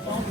और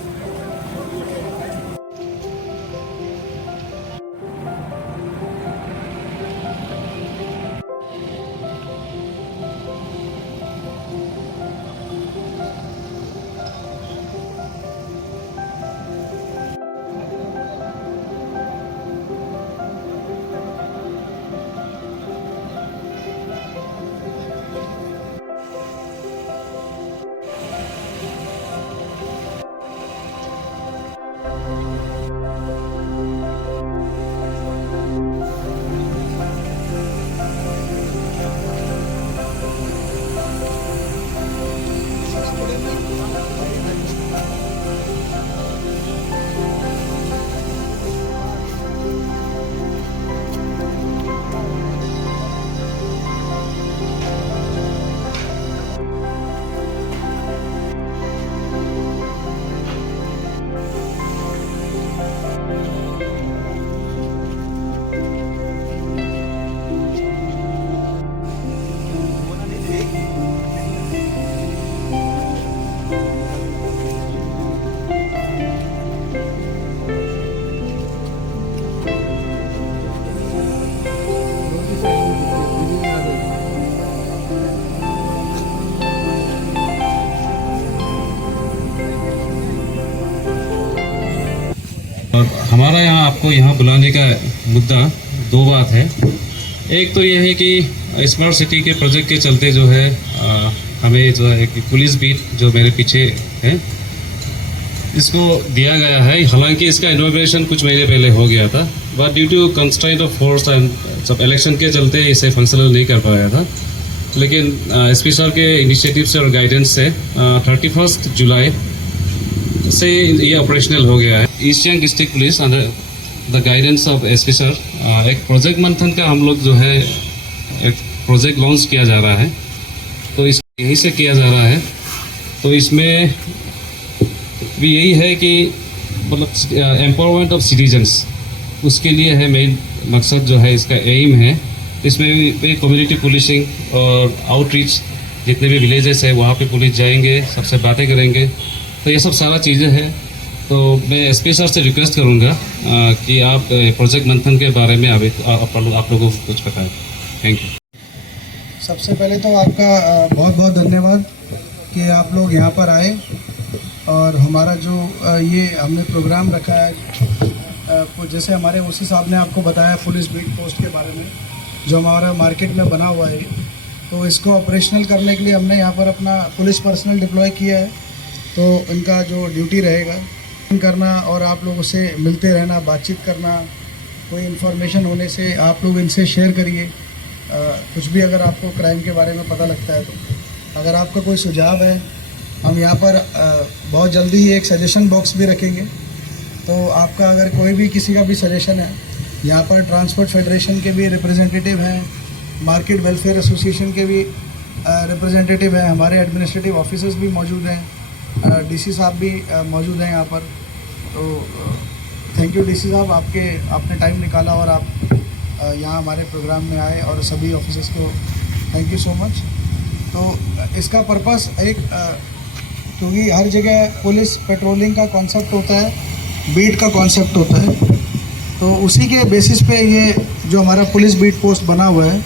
हमारा आपको यहाँ बुलाने का मुद्दा दो बात है। एक तो ये है कि स्मार्ट सिटी के प्रोजेक्ट के चलते जो है हमें जो है कि पुलिस बीट जो मेरे पीछे है इसको दिया गया है। हालांकि इसका इनॉग्रेशन कुछ महीने पहले हो गया था, but due to constraint of force and सब इलेक्शन के चलते इसे फंक्शनल नहीं कर पाया था। लेकिन एसपी सर के इनिशिएटिव से और गाइडेंस से 31 जुलाई से ये ऑपरेशनल हो गया है। East Siang district police under the guidance of SP sir एक प्रोजेक्ट मंथन का हम लोग जो है एक प्रोजेक्ट लॉन्च किया जा रहा है, तो इस यहीं से किया जा रहा है। तो इसमें भी यही है कि मतलब एम्पावरमेंट ऑफ सिटीजन्स, उसके लिए है मेन मकसद जो है, इसका एम है। इसमें भी कम्युनिटी पुलिसिंग और आउटरीच, जितने भी विलेजेस है वहाँ पे पुलिस जाएंगे, सबसे बातें करेंगे, तो ये सब सारा चीज़ें हैं। तो मैं एसपी सर से रिक्वेस्ट करूँगा कि आप प्रोजेक्ट मंथन के बारे में आप लोगों को कुछ बताएं। Thank you. सबसे पहले तो आपका बहुत बहुत धन्यवाद कि आप लोग यहाँ पर आए और हमारा जो ये हमने प्रोग्राम रखा है, जैसे हमारे ओसी साहब ने आपको बताया पुलिस बीट पोस्ट के बारे में जो हमारा मार्केट में बना हुआ है, तो इसको ऑपरेशनल करने के लिए हमने यहाँ पर अपना पुलिस पर्सनल डिप्लॉय किया है। तो इनका जो ड्यूटी रहेगा करना और आप लोगों से मिलते रहना, बातचीत करना, कोई इन्फॉर्मेशन होने से आप लोग इनसे शेयर करिए। कुछ भी अगर आपको क्राइम के बारे में पता लगता है तो अगर आपका कोई सुझाव है, हम यहाँ पर बहुत जल्दी ही एक सजेशन बॉक्स भी रखेंगे। तो आपका अगर कोई भी किसी का भी सजेशन है, यहाँ पर ट्रांसपोर्ट फेडरेशन के भी रिप्रेजेंटेटिव हैं, मार्केट वेलफेयर एसोसिएशन के भी रिप्रेजेंटेटिव हैं, हमारे एडमिनिस्ट्रेटिव ऑफिसर्स भी मौजूद हैं, डीसी साहब भी मौजूद हैं यहाँ पर। तो थैंक यू डीसी साहब, आपने टाइम निकाला और आप यहाँ हमारे प्रोग्राम में आए, और सभी ऑफिसर्स को थैंक यू सो मच। तो इसका पर्पस एक क्योंकि हर जगह पुलिस पेट्रोलिंग का कॉन्सेप्ट होता है, बीट का कॉन्सेप्ट होता है, तो उसी के बेसिस पे ये जो हमारा पुलिस बीट पोस्ट बना हुआ है,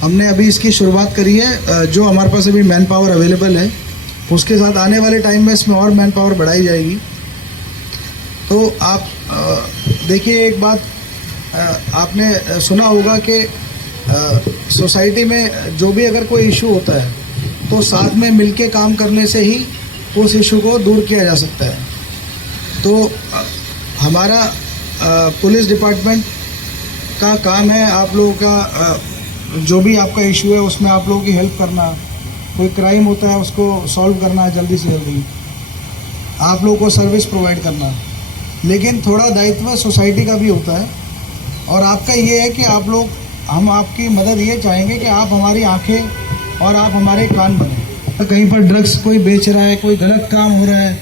हमने अभी इसकी शुरुआत करी है। जो हमारे पास अभी मैन पावर अवेलेबल है, उसके साथ आने वाले टाइम में इसमें और मैन पावर बढ़ाई जाएगी। तो आप देखिए, एक बात आपने सुना होगा कि सोसाइटी में जो भी अगर कोई इशू होता है तो साथ में मिलके काम करने से ही उस इशू को दूर किया जा सकता है। तो हमारा पुलिस डिपार्टमेंट का काम है आप लोगों का जो भी आपका इशू है उसमें आप लोगों की हेल्प करना, कोई क्राइम होता है उसको सॉल्व करना है जल्दी से जल्दी, आप लोगों को सर्विस प्रोवाइड करना। लेकिन थोड़ा दायित्व सोसाइटी का भी होता है, और आपका ये है कि आप लोग, हम आपकी मदद ये चाहेंगे कि आप हमारी आंखें और आप हमारे कान बने। कहीं पर ड्रग्स कोई बेच रहा है, कोई गलत काम हो रहा है,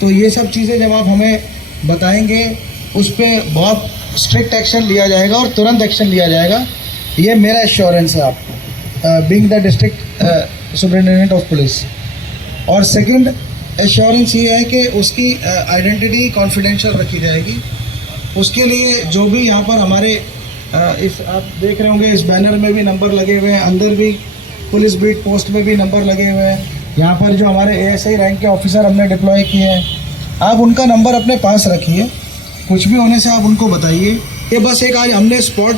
तो ये सब चीज़ें जब आप हमें बताएंगे उस पर बहुत स्ट्रिक्ट एक्शन लिया जाएगा और तुरंत एक्शन लिया जाएगा। ये मेरा एश्योरेंस है आपको, being the district superintendent of police. और सेकंड, एश्योरेंस ये है कि उसकी आइडेंटिटी कॉन्फिडेंशियल रखी जाएगी। उसके लिए जो भी यहाँ पर हमारे इस आप देख रहे होंगे, इस बैनर में भी नंबर लगे हुए हैं, अंदर भी पुलिस बीट पोस्ट में भी नंबर लगे हुए हैं। यहाँ पर जो हमारे एएसआई रैंक के ऑफिसर हमने डिप्लॉय किए हैं, आप उनका नंबर अपने पास रखिए, कुछ भी होने से आप उनको बताइए। ये बस एक आज हमने स्पॉट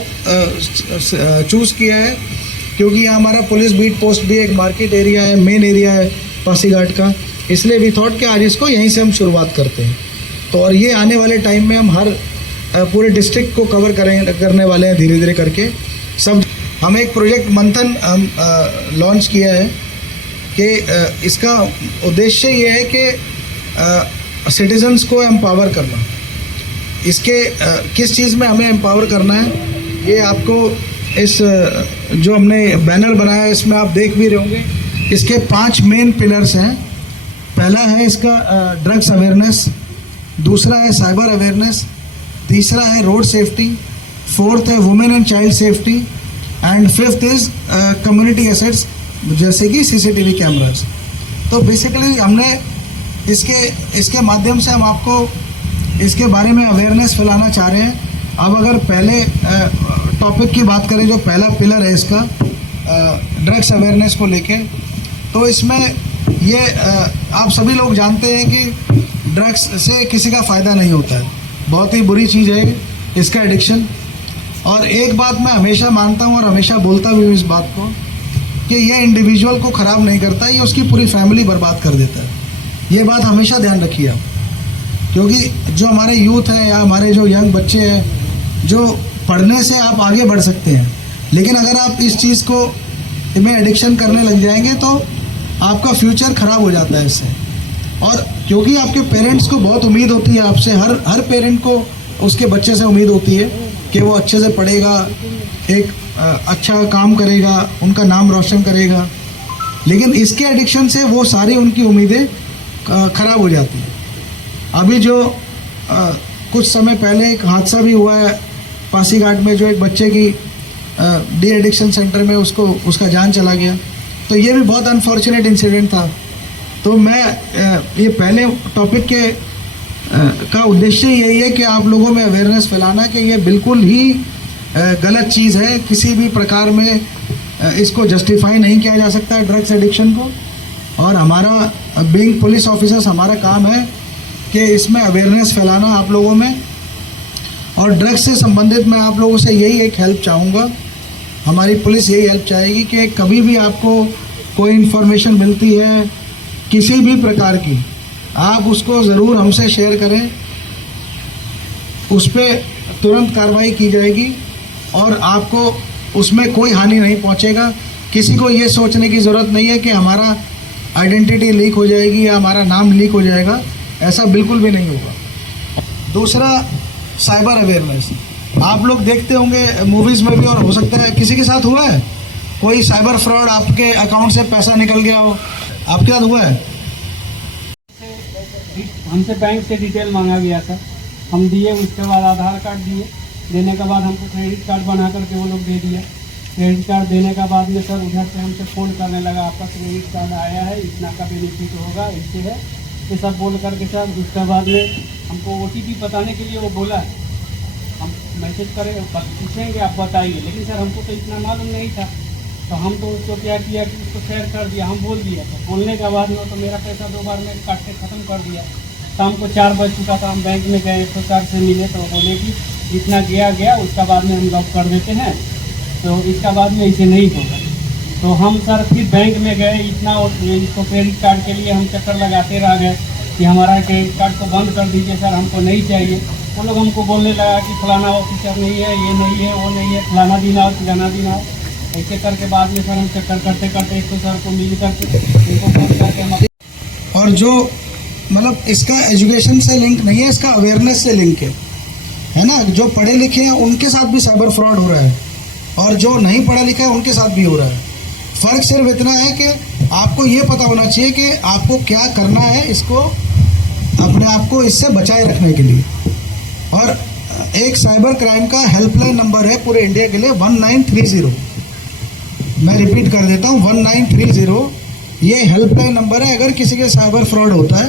चूज़ किया है क्योंकि यहाँ हमारा पुलिस बीट पोस्ट भी एक मार्केट एरिया है, मेन एरिया है पासीघाट का, इसलिए वी थॉट कि आज इसको यहीं से हम शुरुआत करते हैं। तो और ये आने वाले टाइम में हम हर पूरे डिस्ट्रिक्ट को कवर करने वाले हैं धीरे धीरे करके सब। हम एक प्रोजेक्ट मंथन हम लॉन्च किया है कि इसका उद्देश्य ये है कि सिटीजन्स को एम्पावर करना। इसके किस चीज़ में हमें एम्पावर करना है, ये आपको इस जो हमने बैनर बनाया है इसमें आप देख भी रहे होंगे। इसके 5 मेन पिलर्स हैं। पहला है इसका ड्रग्स अवेयरनेस, दूसरा है साइबर अवेयरनेस, तीसरा है रोड सेफ्टी, फोर्थ है women and child safety and fifth is community assets जैसे कि सीसीटीवी कैमरास। तो बेसिकली हमने इसके माध्यम से हम आपको इसके बारे में अवेयरनेस फैलाना चाह रहे हैं। अब अगर पहले टॉपिक की बात करें, जो पहला पिलर है इसका ड्रग्स अवेयरनेस को लेके, तो इसमें ये आप सभी लोग जानते हैं कि ड्रग्स से किसी का फ़ायदा नहीं होता है, बहुत ही बुरी चीज़ है इसका एडिक्शन। और एक बात मैं हमेशा मानता हूँ और हमेशा बोलता भी हूँ इस बात को कि ये इंडिविजुअल को ख़राब नहीं करता, ये उसकी पूरी फैमिली बर्बाद कर देता है। ये बात हमेशा ध्यान रखिए आप, क्योंकि जो हमारे यूथ है या हमारे जो यंग बच्चे हैं, जो पढ़ने से आप आगे बढ़ सकते हैं, लेकिन अगर आप इस चीज़ को में एडिक्शन करने लग जाएंगे तो आपका फ्यूचर ख़राब हो जाता है इससे। और क्योंकि आपके पेरेंट्स को बहुत उम्मीद होती है आपसे, हर पेरेंट को उसके बच्चे से उम्मीद होती है कि वो अच्छे से पढ़ेगा, एक अच्छा काम करेगा, उनका नाम रोशन करेगा, लेकिन इसके एडिक्शन से वो सारी उनकी उम्मीदें ख़राब हो जाती हैं। अभी जो कुछ समय पहले एक हादसा भी हुआ है पासीघाट में, जो एक बच्चे की डी एडिक्शन सेंटर में उसका जान चला गया, तो ये भी बहुत अनफॉर्चुनेट इंसिडेंट था। तो मैं ये पहले टॉपिक के का उद्देश्य यही है कि आप लोगों में अवेयरनेस फैलाना कि ये बिल्कुल ही गलत चीज़ है, किसी भी प्रकार में इसको जस्टिफाई नहीं किया जा सकता है ड्रग्स एडिक्शन को। और हमारा बीइंग पुलिस ऑफिसर्स, हमारा काम है कि इसमें अवेयरनेस फैलाना आप लोगों में। और ड्रग्स से संबंधित मैं आप लोगों से यही एक हेल्प चाहूँगा, हमारी पुलिस यही हेल्प चाहेगी कि कभी भी आपको कोई इन्फॉर्मेशन मिलती है किसी भी प्रकार की, आप उसको ज़रूर हमसे शेयर करें, उस पर तुरंत कार्रवाई की जाएगी और आपको उसमें कोई हानि नहीं पहुंचेगा। किसी को ये सोचने की ज़रूरत नहीं है कि हमारा आइडेंटिटी लीक हो जाएगी या हमारा नाम लीक हो जाएगा, ऐसा बिल्कुल भी नहीं होगा। दूसरा, साइबर अवेयरनेस। आप लोग देखते होंगे मूवीज़ में भी, और हो सकता है किसी के साथ हुआ है कोई साइबर फ्रॉड, आपके अकाउंट से पैसा निकल गया हो, आपके साथ हुआ है? हमसे बैंक से डिटेल मांगा गया था, हम दिए, उसके बाद आधार कार्ड दिए, देने के बाद हमको क्रेडिट कार्ड बना करके वो लोग दे दिया। क्रेडिट कार्ड देने के बाद में सर उधर से हमसे फ़ोन करने लगा, आपका क्रेडिट कार्ड आया है, इतना का बेनिफिट होगा, इससे है, ये सब बोल करके सर उसके बाद में हमको OTP बताने के लिए वो बोला है, हम मैसेज करें पूछेंगे आप बताइए, लेकिन सर हमको तो इतना मालूम नहीं था। तो हम तो उसको क्या किया कि उसको शेयर कर दिया, हम बोल दिया था। बोलने के बाद में तो मेरा पैसा 2 बार में काट के ख़त्म कर दिया। शाम को 4 बज चुका था, हम बैंक में गए, 104 से मिले, तो बोले कि जितना गया उसका बाद में हम लॉक कर देते हैं, तो इसका बाद में इसे नहीं होगा। तो हम सर फिर बैंक में गए, इतना इसको क्रेडिट कार्ड के लिए हम चक्कर लगाते रह गए कि हमारा क्रेडिट कार्ड को बंद कर दीजिए सर, हमको नहीं चाहिए। वो लोग हमको बोलने लगा कि फलाना ऑफिसर नहीं है, ये नहीं है, वो नहीं है, फलाना दिन आओ, फलाना दिन आओ। ऐसे करके बाद में सर हम चक्कर करते करते एक तो सर को मिल करके उनको फोन करके हम। और जो मतलब इसका एजुकेशन से लिंक नहीं है, इसका अवेयरनेस से लिंक है ना। जो पढ़े लिखे हैं उनके साथ भी साइबर फ्रॉड हो रहा है, और जो नहीं पढ़ा लिखा है उनके साथ भी हो रहा है। फ़र्क सिर्फ इतना है कि आपको ये पता होना चाहिए कि आपको क्या करना है, इसको अपने आप को इससे बचाए रखने के लिए। और एक साइबर क्राइम का हेल्पलाइन नंबर है पूरे इंडिया के लिए 1930। मैं रिपीट कर देता हूँ, 1930 ये हेल्पलाइन नंबर है। अगर किसी के साइबर फ्रॉड होता है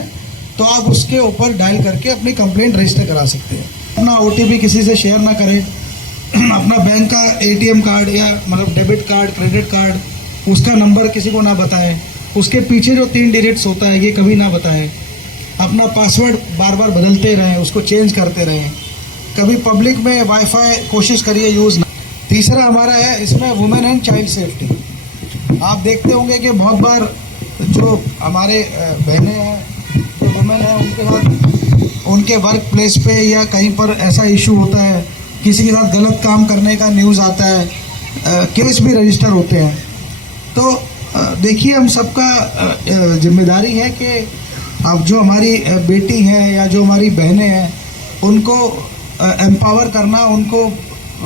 तो आप उसके ऊपर डायल करके अपनी कंप्लेंट रजिस्टर करा सकते हैं। अपना OTP किसी से शेयर ना करें, अपना बैंक का ATM कार्ड या मतलब डेबिट कार्ड, क्रेडिट कार्ड, उसका नंबर किसी को ना बताएं, उसके पीछे जो 3 डिजिट्स होता है ये कभी ना बताएं, अपना पासवर्ड बार बार बदलते रहें, उसको चेंज करते रहें, कभी पब्लिक में वाईफाई कोशिश करिए यूज़ ना। तीसरा हमारा है इसमें वुमेन एंड चाइल्ड सेफ्टी। आप देखते होंगे कि बहुत बार जो हमारे बहनें हैं, जो वुमेन हैं, उनके साथ उनके वर्क प्लेस पे या कहीं पर ऐसा इशू होता है, किसी के साथ गलत काम करने का न्यूज़ आता है, केस भी रजिस्टर होते हैं। तो देखिए हम सबका जिम्मेदारी है कि अब जो हमारी बेटी हैं या जो हमारी बहनें हैं उनको एम्पावर करना, उनको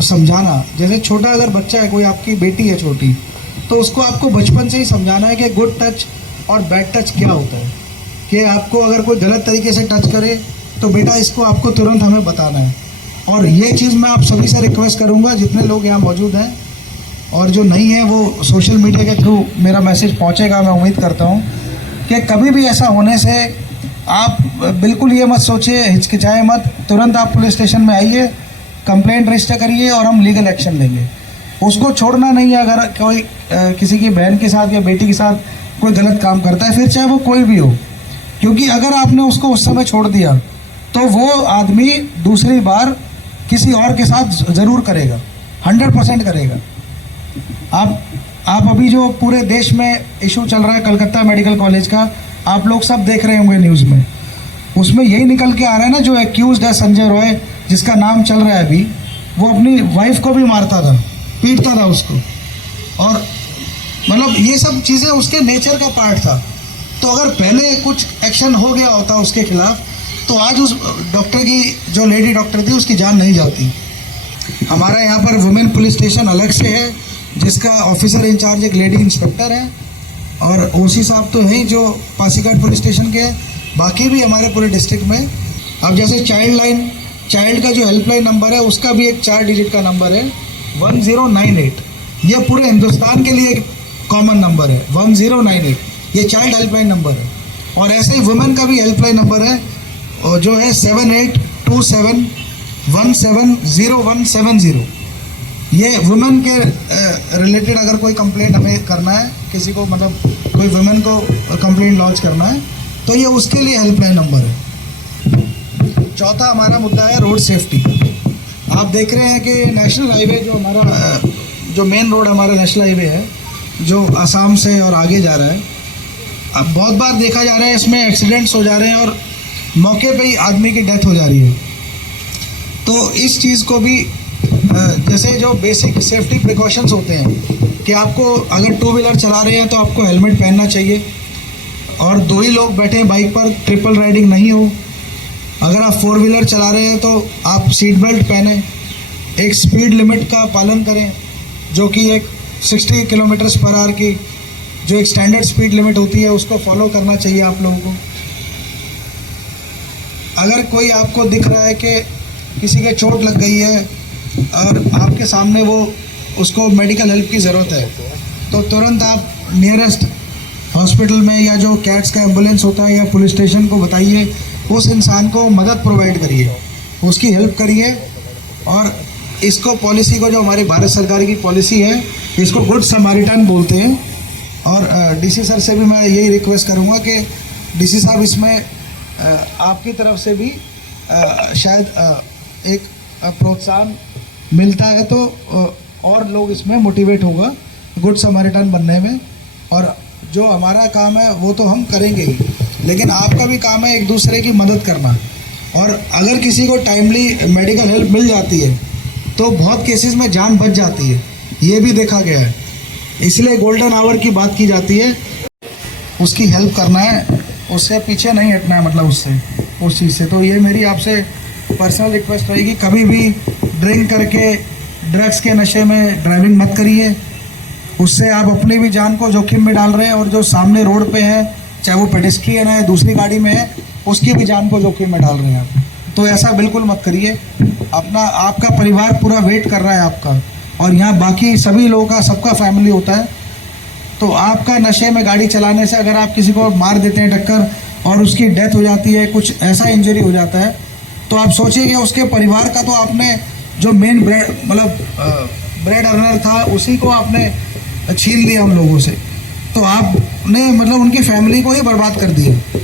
समझाना। जैसे छोटा अगर बच्चा है, कोई आपकी बेटी है छोटी, तो उसको आपको बचपन से ही समझाना है कि गुड टच और बैड टच क्या होता है, कि आपको अगर कोई गलत तरीके से टच करे तो बेटा इसको आपको तुरंत हमें बताना है। और ये चीज़ मैं आप सभी से रिक्वेस्ट करूँगा, जितने लोग यहाँ मौजूद हैं और जो नहीं है वो सोशल मीडिया के थ्रू मेरा मैसेज पहुँचेगा, मैं उम्मीद करता हूँ कि कभी भी ऐसा होने से आप बिल्कुल ये मत सोचिए, हिचकिचाए मत, तुरंत आप पुलिस स्टेशन में आइए, कंप्लेंट रजिस्टर करिए और हम लीगल एक्शन लेंगे। उसको छोड़ना नहीं है। अगर कोई किसी की बहन के साथ या बेटी के साथ कोई गलत काम करता है, फिर चाहे वो कोई भी हो, क्योंकि अगर आपने उसको उस समय छोड़ दिया तो वो आदमी दूसरी बार किसी और के साथ ज़रूर करेगा, 100% करेगा। आप अभी जो पूरे देश में इशू चल रहा है कलकत्ता मेडिकल कॉलेज का, आप लोग सब देख रहे होंगे न्यूज़ में, उसमें यही निकल के आ रहा है ना, जो एक्यूज्ड है संजय रॉय, जिसका नाम चल रहा है अभी, वो अपनी वाइफ को भी मारता था, पीटता था उसको, और मतलब ये सब चीज़ें उसके नेचर का पार्ट था। तो अगर पहले कुछ एक्शन हो गया होता उसके खिलाफ तो आज उस डॉक्टर की, जो लेडी डॉक्टर थी, उसकी जान नहीं जाती। हमारा यहाँ पर वुमेन पुलिस स्टेशन अलग से है, जिसका ऑफिसर इंचार्ज एक लेडी इंस्पेक्टर है, और OC साहब तो हैं जो पासीघाट पुलिस स्टेशन के हैं, बाकी भी हमारे पूरे डिस्ट्रिक्ट में। अब जैसे चाइल्ड का जो हेल्पलाइन नंबर है उसका भी एक 4 डिजिट का नंबर है, 1098। यह पूरे हिंदुस्तान के लिए एक कॉमन नंबर है, 1098, ये चाइल्ड हेल्पलाइन नंबर है। और ऐसे ही वुमेन का भी हेल्पलाइन नंबर है, जो है 7827170170। ये वुमेन के रिलेटेड अगर कोई कंप्लेंट हमें करना है, किसी को मतलब कोई वुमेन को कंप्लेंट लॉन्च करना है, तो ये उसके लिए हेल्पलाइन नंबर है। चौथा हमारा मुद्दा है रोड सेफ्टी। आप देख रहे हैं कि नेशनल हाईवे जो हमारा जो मेन रोड हमारा नेशनल हाईवे है, जो असम से और आगे जा रहा है, अब बहुत बार देखा जा रहा है इसमें एक्सीडेंट्स हो जा रहे हैं और मौके पे ही आदमी की डेथ हो जा रही है। तो इस चीज़ को भी जैसे जो बेसिक सेफ्टी प्रिकॉशंस होते हैं कि आपको अगर 2 व्हीलर चला रहे हैं तो आपको हेलमेट पहनना चाहिए, और 2 ही लोग बैठे हैं बाइक पर, ट्रिपल राइडिंग नहीं हो। अगर आप 4 व्हीलर चला रहे हैं तो आप सीट बेल्ट पहने, एक स्पीड लिमिट का पालन करें जो कि एक 60 km/h की जो एक स्टैंडर्ड स्पीड लिमिट होती है उसको फॉलो करना चाहिए आप लोगों को। अगर कोई आपको दिख रहा है कि किसी के चोट लग गई है और आपके सामने वो उसको मेडिकल हेल्प की ज़रूरत है, तो तुरंत आप नियरेस्ट हॉस्पिटल में या जो कैट्स का एम्बुलेंस होता है या पुलिस स्टेशन को बताइए, उस इंसान को मदद प्रोवाइड करिए, उसकी हेल्प करिए। और इसको पॉलिसी को, जो हमारी भारत सरकार की पॉलिसी है, इसको गुड समारिटन बोलते हैं। और DC सर से भी मैं यही रिक्वेस्ट करूँगा कि DC साहब इसमें आपकी तरफ से भी शायद एक प्रोत्साहन मिलता है तो और लोग इसमें मोटिवेट होगा गुड समारिटन बनने में। और जो हमारा काम है वो तो हम करेंगे ही, लेकिन आपका भी काम है एक दूसरे की मदद करना। और अगर किसी को टाइमली मेडिकल हेल्प मिल जाती है तो बहुत केसेस में जान बच जाती है, ये भी देखा गया है। इसलिए गोल्डन आवर की बात की जाती है, उसकी हेल्प करना है, उससे पीछे नहीं हटना है, मतलब उससे, उस चीज़ से। तो ये मेरी आपसे पर्सनल रिक्वेस्ट रहेगी, कभी भी ड्रिंक करके ड्रग्स के नशे में ड्राइविंग मत करिए, उससे आप अपनी भी जान को जोखिम में डाल रहे हैं और जो सामने रोड पे है, चाहे वो पेडेस्ट्रियन है, दूसरी गाड़ी में है, उसकी भी जान को जोखिम में डाल रहे हैं आप। तो ऐसा बिल्कुल मत करिए। आपका परिवार पूरा वेट कर रहा है आपका, और यहाँ बाकी सभी लोगों का, सबका फैमिली होता है। तो आपका नशे में गाड़ी चलाने से अगर आप किसी को मार देते हैं टक्कर और उसकी डेथ हो जाती है, कुछ ऐसा इंजरी हो जाता है, तो आप सोचिए कि उसके परिवार का तो आपने जो मेन ब्रेड अर्नर था उसी को आपने छीन लिया उन लोगों से, तो आपने मतलब उनकी फैमिली को ही बर्बाद कर दिया।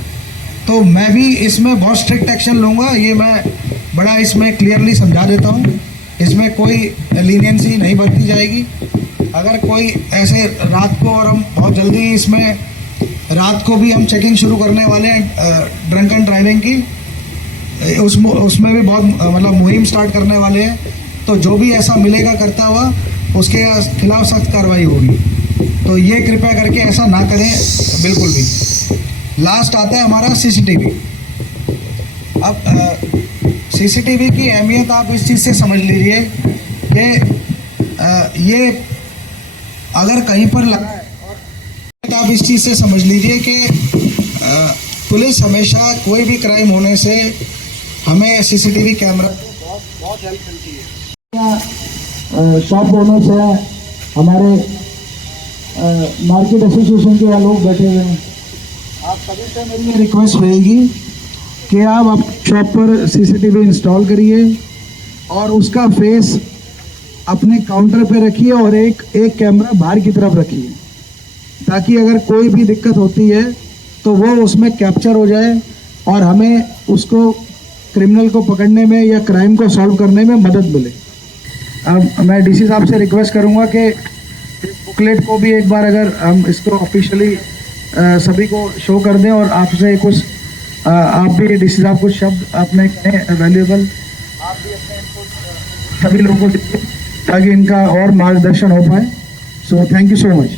तो मैं भी इसमें बहुत स्ट्रिक्ट एक्शन लूँगा, ये मैं बड़ा इसमें क्लियरली समझा देता हूँ। इसमें कोई लीनियंसी नहीं बरती जाएगी। अगर कोई ऐसे रात को, और हम बहुत जल्दी इसमें रात को भी हम चेकिंग शुरू करने वाले हैं ड्रंक एंड ड्राइविंग की, उसमें भी बहुत मतलब मुहिम स्टार्ट करने वाले हैं। तो जो भी ऐसा मिलेगा करता हुआ उसके खिलाफ सख्त कार्रवाई होगी। तो ये कृपया करके ऐसा ना करें बिल्कुल भी। लास्ट आता है हमारा सीसीटीवी। अब सीसीटीवी की अहमियत आप इस चीज़ से समझ लीजिए कि ये अगर कहीं पर लगा है, और आप इस चीज़ से समझ लीजिए कि पुलिस हमेशा कोई भी क्राइम होने से हमें सीसीटीवी कैमरा बहुत हेल्प करती है। शॉप ओनर्स है, हमारे मार्केट एसोसिएशन के लोग बैठे हुए हैं, आप सभी से मेरी रिक्वेस्ट रहेगी कि आप शॉप पर सीसीटीवी इंस्टॉल करिए और उसका फेस अपने काउंटर पे रखिए और एक कैमरा बाहर की तरफ रखिए, ताकि अगर कोई भी दिक्कत होती है तो वो उसमें कैप्चर हो जाए और हमें उसको क्रिमिनल को पकड़ने में या क्राइम को सॉल्व करने में मदद मिले। अब मैं डीसी साहब से रिक्वेस्ट करूंगा कि इस बुकलेट को भी एक बार अगर हम इसको ऑफिशियली सभी को शो कर दें, और आपसे कुछ आप भी डीसी साहब कुछ शब्द अपने वैल्यूएबल आप भी अपने इनपुट सभी लोगों को दीजिए ताकि इनका और मार्गदर्शन हो पाए। So thank you so much.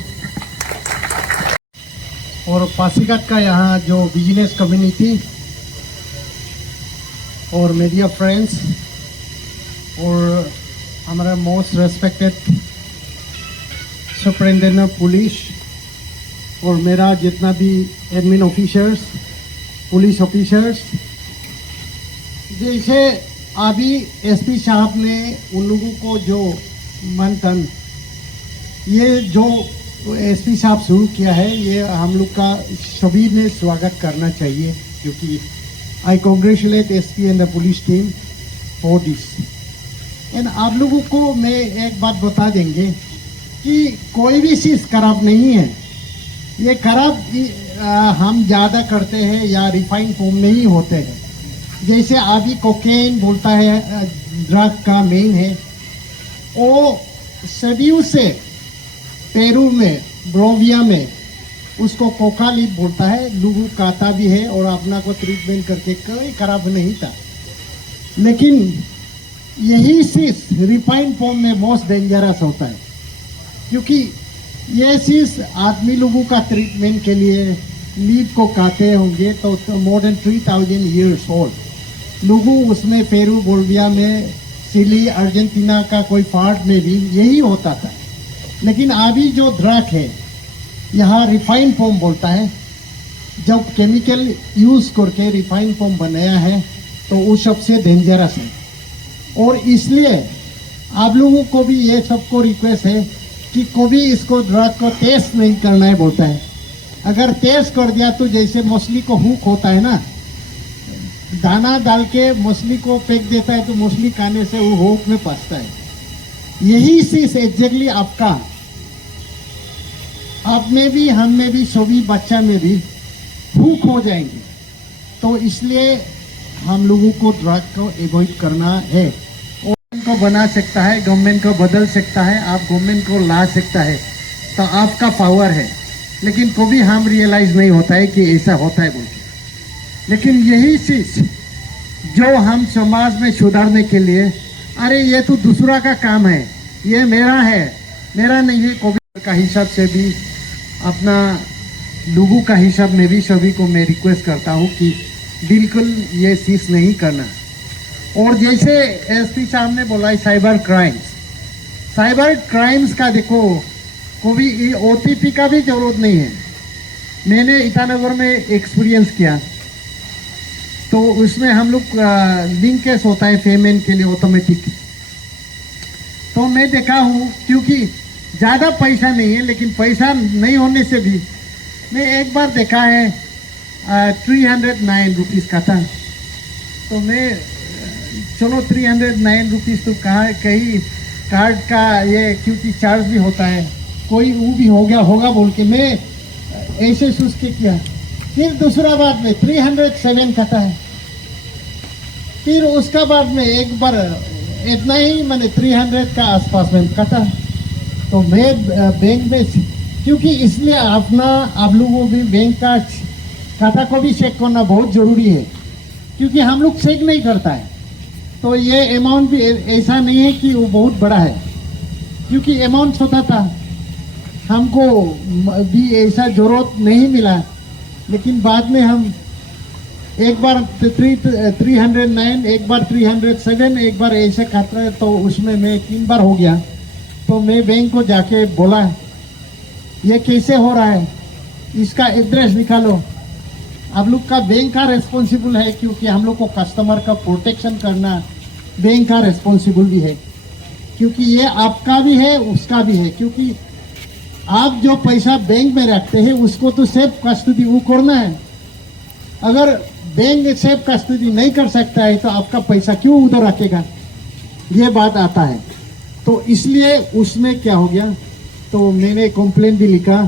और पासीघाट का यहाँ जो बिजनेस कम्युनिटी और मीडिया फ्रेंड्स और हमारा मोस्ट रेस्पेक्टेड सुपरिटेंडेंट पुलिस और मेरा जितना भी एडमिन ऑफिसर्स, पुलिस ऑफिसर्स, जैसे अभी एसपी साहब ने उन लोगों को जो मंथन ये जो एसपी साहब शुरू किया है, ये हम लोग का सभी ने स्वागत करना चाहिए, क्योंकि I congratulate SP and the police team for this. And आप लोगों को मैं एक बात बता देंगे कि कोई भी चीज़ खराब नहीं है। ये खराब हम ज़्यादा करते हैं या रिफाइंड फॉर्म में ही होते हैं। जैसे अभी कोकेन बोलता है ड्रग का मेन है, वो सदियों से पेरू में, ब्रोविया में उसको कोका लीफ बोलता है, लोगों खाता भी है और अपना को ट्रीटमेंट करके कोई खराब नहीं था। लेकिन यही चीज़ रिफाइंड फॉर्म में मोस्ट डेंजरस होता है, क्योंकि ये चीज़ आदमी लोगों का ट्रीटमेंट के लिए लीफ को खाते होंगे तो मोर देन 3000 ईयर्स ओल्ड लोगों उसमें पेरू, बोलिविया में, चिली, अर्जेंटीना का कोई पार्ट में भी यही होता था। लेकिन अभी जो ड्रग है यहाँ रिफाइंड फॉर्म बोलता है, जब केमिकल यूज़ करके रिफाइंड फॉर्म बनाया है तो वो सबसे डेंजरस है। और इसलिए आप लोगों को भी ये सबको रिक्वेस्ट है कि कभी इसको ड्रग को टेस्ट नहीं करना है बोलता है। अगर टेस्ट कर दिया तो जैसे मछली को हुक होता है ना, दाना डाल के मछली को फेंक देता है तो मछली खाने से वो हुक में फंसता है। यही चीज एग्जैक्टली आपका, आप में भी, हम में भी, सभी बच्चा में भी हुक हो जाएंगे। तो इसलिए हम लोगों को ड्रग को एवॉइड करना है। को बना सकता है, गवर्नमेंट को बदल सकता है, आप गवर्नमेंट को ला सकता है, तो आपका पावर है। लेकिन कभी हम रियलाइज नहीं होता है कि ऐसा होता है बोल के। लेकिन यही चीज़ जो हम समाज में सुधारने के लिए, अरे ये तो दूसरा का काम है, ये मेरा है, मेरा नहीं है, कोविड का हिसाब से भी, अपना लोगों का हिसाब में भी सभी को मैं रिक्वेस्ट करता हूँ कि बिल्कुल ये चीज़ नहीं करना। और जैसे एसपी साहब ने बोला साइबर क्राइम्स का देखो, कोई ओटीपी का भी जरूरत नहीं है। मैंने ईटानगर में एक्सपीरियंस किया, तो उसमें हम लोग लिंक केस होता है पेमेंट के लिए ऑटोमेटिक। तो मैं देखा हूँ, क्योंकि ज़्यादा पैसा नहीं है, लेकिन पैसा नहीं होने से भी मैं एक बार देखा है 309 रुपीज़ का था। तो मैं चलो 309 रुपीज़ तो कहीं कार्ड का ये क्योंकि चार्ज भी होता है, कोई वो भी हो गया होगा बोल के मैं ऐसे सोच के किया। फिर दूसरा बार में 307 कटा है। फिर उसका बाद में एक बार इतना ही मैंने 300 का आसपास में कटा। तो मैं बैंक में, क्योंकि इसलिए अपना आप लोगों भी बैंक का खाता को भी चेक करना बहुत ज़रूरी है, क्योंकि हम लोग चेक नहीं करता है। तो ये अमाउंट भी ऐसा नहीं है कि वो बहुत बड़ा है, क्योंकि अमाउंट छोटा था, हमको भी ऐसा ज़रूरत नहीं मिला। लेकिन बाद में हम एक बार 309, एक बार 307, एक बार ऐसे खाता है, तो उसमें मैं 3 बार हो गया। तो मैं बैंक को जाके बोला ये कैसे हो रहा है, इसका एड्रेस निकालो। आप लोग का बैंक का रिस्पॉन्सिबल है, क्योंकि हम लोग को कस्टमर का प्रोटेक्शन करना बैंक का रिस्पॉन्सिबल भी है, क्योंकि ये आपका भी है उसका भी है। क्योंकि आप जो पैसा बैंक में रखते हैं उसको तो सेफ कस्टडी वो करना है। अगर बैंक सेफ कस्टडी नहीं कर सकता है तो आपका पैसा क्यों उधर रखेगा, ये बात आता है। तो इसलिए उसमें क्या हो गया, तो मैंने कंप्लेन भी लिखा,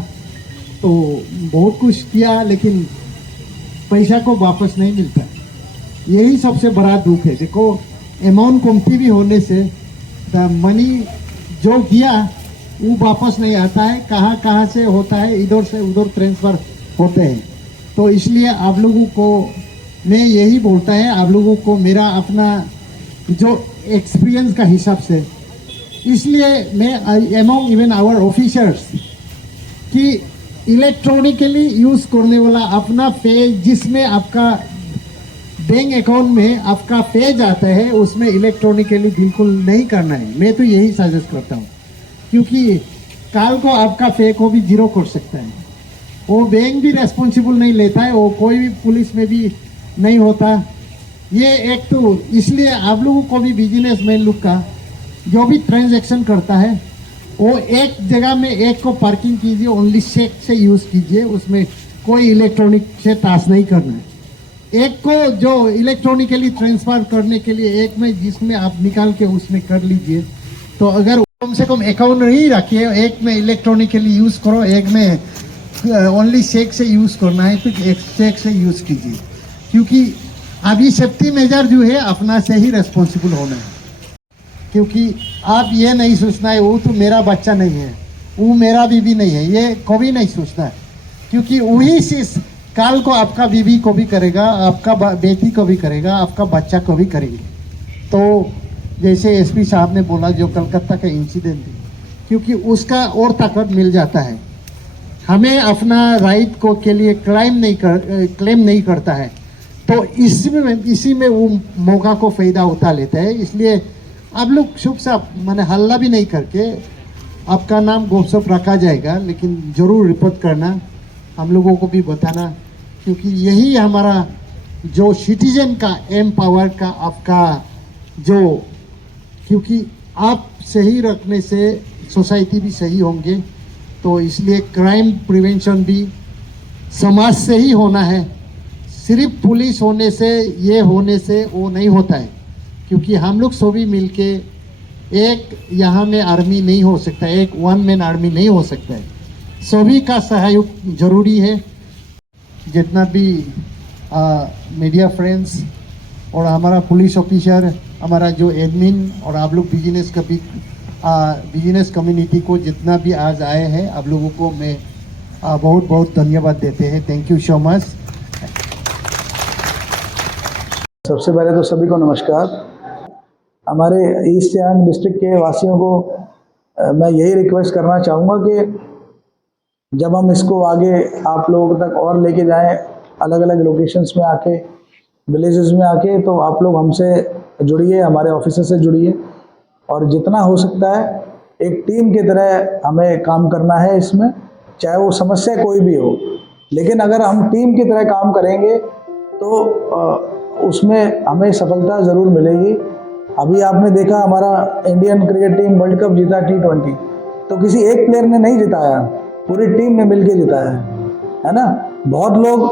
तो बहुत कुछ किया, लेकिन पैसा को वापस नहीं मिलता। यही सबसे बड़ा दुख है। देखो अमाउंट कमती भी होने से मनी जो किया वो वापस नहीं आता है, कहाँ से होता है, इधर से उधर ट्रांसफ़र होते हैं। तो इसलिए आप लोगों को मैं यही बोलता है, आप लोगों को मेरा अपना जो एक्सपीरियंस का हिसाब से, इसलिए मैं अमंग इवन आवर ऑफिसर्स कि इलेक्ट्रॉनिकली यूज़ करने वाला अपना पे, जिसमें आपका बैंक अकाउंट में आपका पे जाता है, उसमें इलेक्ट्रॉनिकली बिल्कुल नहीं करना है। मैं तो यही सजेस्ट करता हूँ, क्योंकि कल को आपका पे को भी जीरो कर सकता है। वो बैंक भी रेस्पॉन्सिबल नहीं लेता है, वो कोई भी पुलिस में भी नहीं होता। ये एक तो इसलिए आप लोगों को भी बिजनेसमैन लोग का जो भी ट्रांजैक्शन करता है वो एक जगह में एक को पार्किंग कीजिए, ओनली चेक से यूज़ कीजिए, उसमें कोई इलेक्ट्रॉनिक से टास्क नहीं करना है। एक को जो इलेक्ट्रॉनिकली ट्रांसफ़र करने के लिए एक में जिसमें आप निकाल के उसमें कर लीजिए। तो अगर कम से कम अकाउंट नहीं रखिए, एक में इलेक्ट्रॉनिकली यूज़ करो, एक में ओनली चेक से यूज़ करना है, फिर एक चेक से यूज़ कीजिए। क्योंकि अभी सेफ्टी मेजर जो है अपना से ही रेस्पॉन्सिबल होना है। क्योंकि आप ये नहीं सोचना है वो तो मेरा बच्चा नहीं है, वो मेरा बीबी नहीं है, ये कभी नहीं सोचना है। क्योंकि वही चीज़ कल को आपका बीबी को भी करेगा, आपका बेटी को भी करेगा, आपका बच्चा को भी करेगी। तो जैसे एसपी साहब ने बोला जो कलकत्ता का इंसिडेंट है, क्योंकि उसका और ताकत मिल जाता है। हमें अपना राइट को के लिए क्लेम नहीं करता है, तो इसी में वो मौका को फ़ायदा उठा लेता है। इसलिए आप लोग चुपचाप माने हल्ला भी नहीं करके आपका नाम गुपचुप रखा जाएगा, लेकिन ज़रूर रिपोर्ट करना, हम लोगों को भी बताना, क्योंकि यही हमारा जो सिटीजन का एम्पावर का आपका जो, क्योंकि आप सही रखने से सोसाइटी भी सही होंगे। तो इसलिए क्राइम प्रिवेंशन भी समाज से ही होना है, सिर्फ पुलिस होने से ये होने से वो नहीं होता है। क्योंकि हम लोग सभी मिलके एक यहाँ में आर्मी नहीं हो सकता, एक वन मैन आर्मी नहीं हो सकता है, सभी का सहयोग जरूरी है। जितना भी मीडिया फ्रेंड्स और हमारा पुलिस ऑफिसर, हमारा जो एडमिन और आप लोग बिजनेस कम्युनिटी को जितना भी आज आए हैं, आप लोगों को मैं बहुत बहुत धन्यवाद देते हैं। Thank you so much. सबसे पहले तो सभी को नमस्कार। हमारे ईस्ट सियांग डिस्ट्रिक्ट के वासियों को मैं यही रिक्वेस्ट करना चाहूँगा कि जब हम इसको आगे आप लोगों तक और लेके जाएं, अलग अलग लोकेशंस में आके, विलेजेस में आके, तो आप लोग हमसे जुड़िए, हमारे ऑफिसर से जुड़िए, और जितना हो सकता है एक टीम की तरह हमें काम करना है इसमें, चाहे वो समस्या कोई भी हो। लेकिन अगर हम टीम की तरह काम करेंगे तो उसमें हमें सफलता ज़रूर मिलेगी। अभी आपने देखा हमारा Indian cricket team world cup जीता T20, तो किसी एक प्लेयर ने नहीं जिताया, पूरी टीम ने मिलके जिताया है ना। बहुत लोग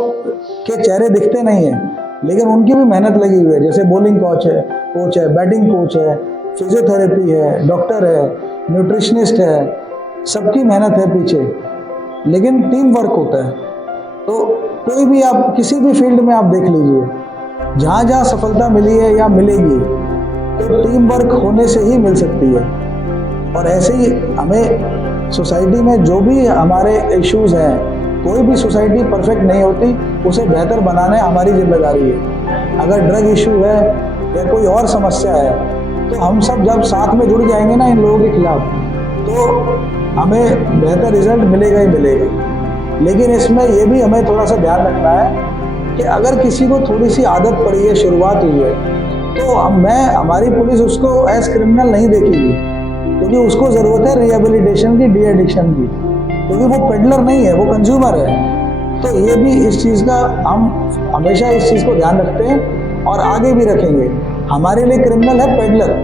के चेहरे दिखते नहीं हैं, लेकिन उनकी भी मेहनत लगी हुई है। जैसे बॉलिंग कोच है, बैटिंग कोच है, फिजियोथेरेपी है, डॉक्टर है, न्यूट्रिशनिस्ट है, सबकी मेहनत है पीछे, लेकिन टीम वर्क होता है। तो कोई भी आप किसी भी फील्ड में आप देख लीजिए, जहाँ जहाँ सफलता मिली है या मिलेगी, तो टीम वर्क होने से ही मिल सकती है। और ऐसे ही हमें सोसाइटी में जो भी हमारे इश्यूज़ हैं, कोई भी सोसाइटी परफेक्ट नहीं होती, उसे बेहतर बनाना हमारी जिम्मेदारी है। अगर ड्रग इशू है या कोई और समस्या है, तो हम सब जब साथ में जुड़ जाएंगे ना इन लोगों के खिलाफ, तो हमें बेहतर रिजल्ट मिलेगा ही मिलेगा। लेकिन इसमें ये भी हमें थोड़ा सा ध्यान रखना है कि अगर किसी को थोड़ी सी आदत पड़ी है, शुरुआत हुई है, तो हमारी पुलिस उसको एज क्रिमिनल नहीं देखेगी, क्योंकि उसको ज़रूरत है रिहेबिलिटेशन की, डी एडिक्शन की, क्योंकि वो पेडलर नहीं है, वो कंज्यूमर है। तो ये भी इस चीज़ का हम हमेशा इस चीज़ को ध्यान रखते हैं और आगे भी रखेंगे। हमारे लिए क्रिमिनल है पेडलर,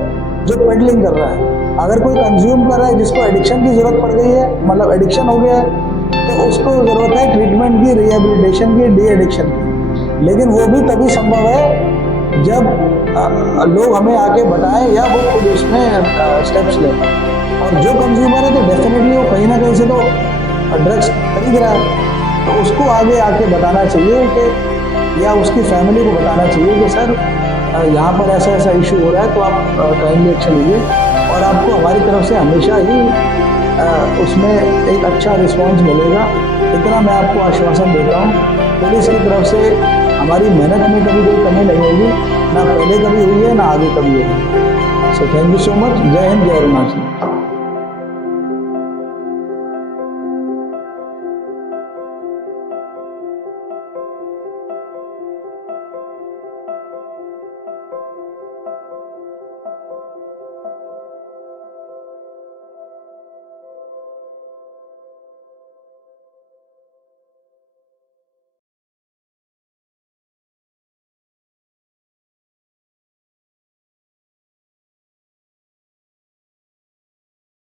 जो पेडलिंग कर रहा है। अगर कोई कंज्यूम कर रहा है, जिसको एडिक्शन की ज़रूरत पड़ गई है, मतलब एडिक्शन हो गया है, तो उसको ज़रूरत है ट्रीटमेंट की, रिहेबिलिटेशन की, डी एडिक्शन की। लेकिन वो भी तभी संभव है जब लोग हमें आके बताएं या वो खुद उसमें स्टेप्स लें। और जो कंज्यूमर है, तो डेफिनेटली वो कहीं ना कहीं से तो ड्रग्स खरीद रहा है, तो उसको आगे आके बताना चाहिए कि, या उसकी फैमिली को बताना चाहिए कि सर यहाँ पर ऐसा ऐसा इशू हो रहा है, तो आप काइंडली एक्शन लीजिए। और आपको हमारी तरफ से हमेशा ही उसमें एक अच्छा रिस्पांस मिलेगा, इतना मैं आपको आश्वासन देता हूँ। पुलिस की तरफ से हमारी मेहनत में कभी कोई कमी नहीं होगी, ना पहले कभी हुई है, ना आगे कभी होगी। So thank you so much. जय हिंद, जय अरुणाचल।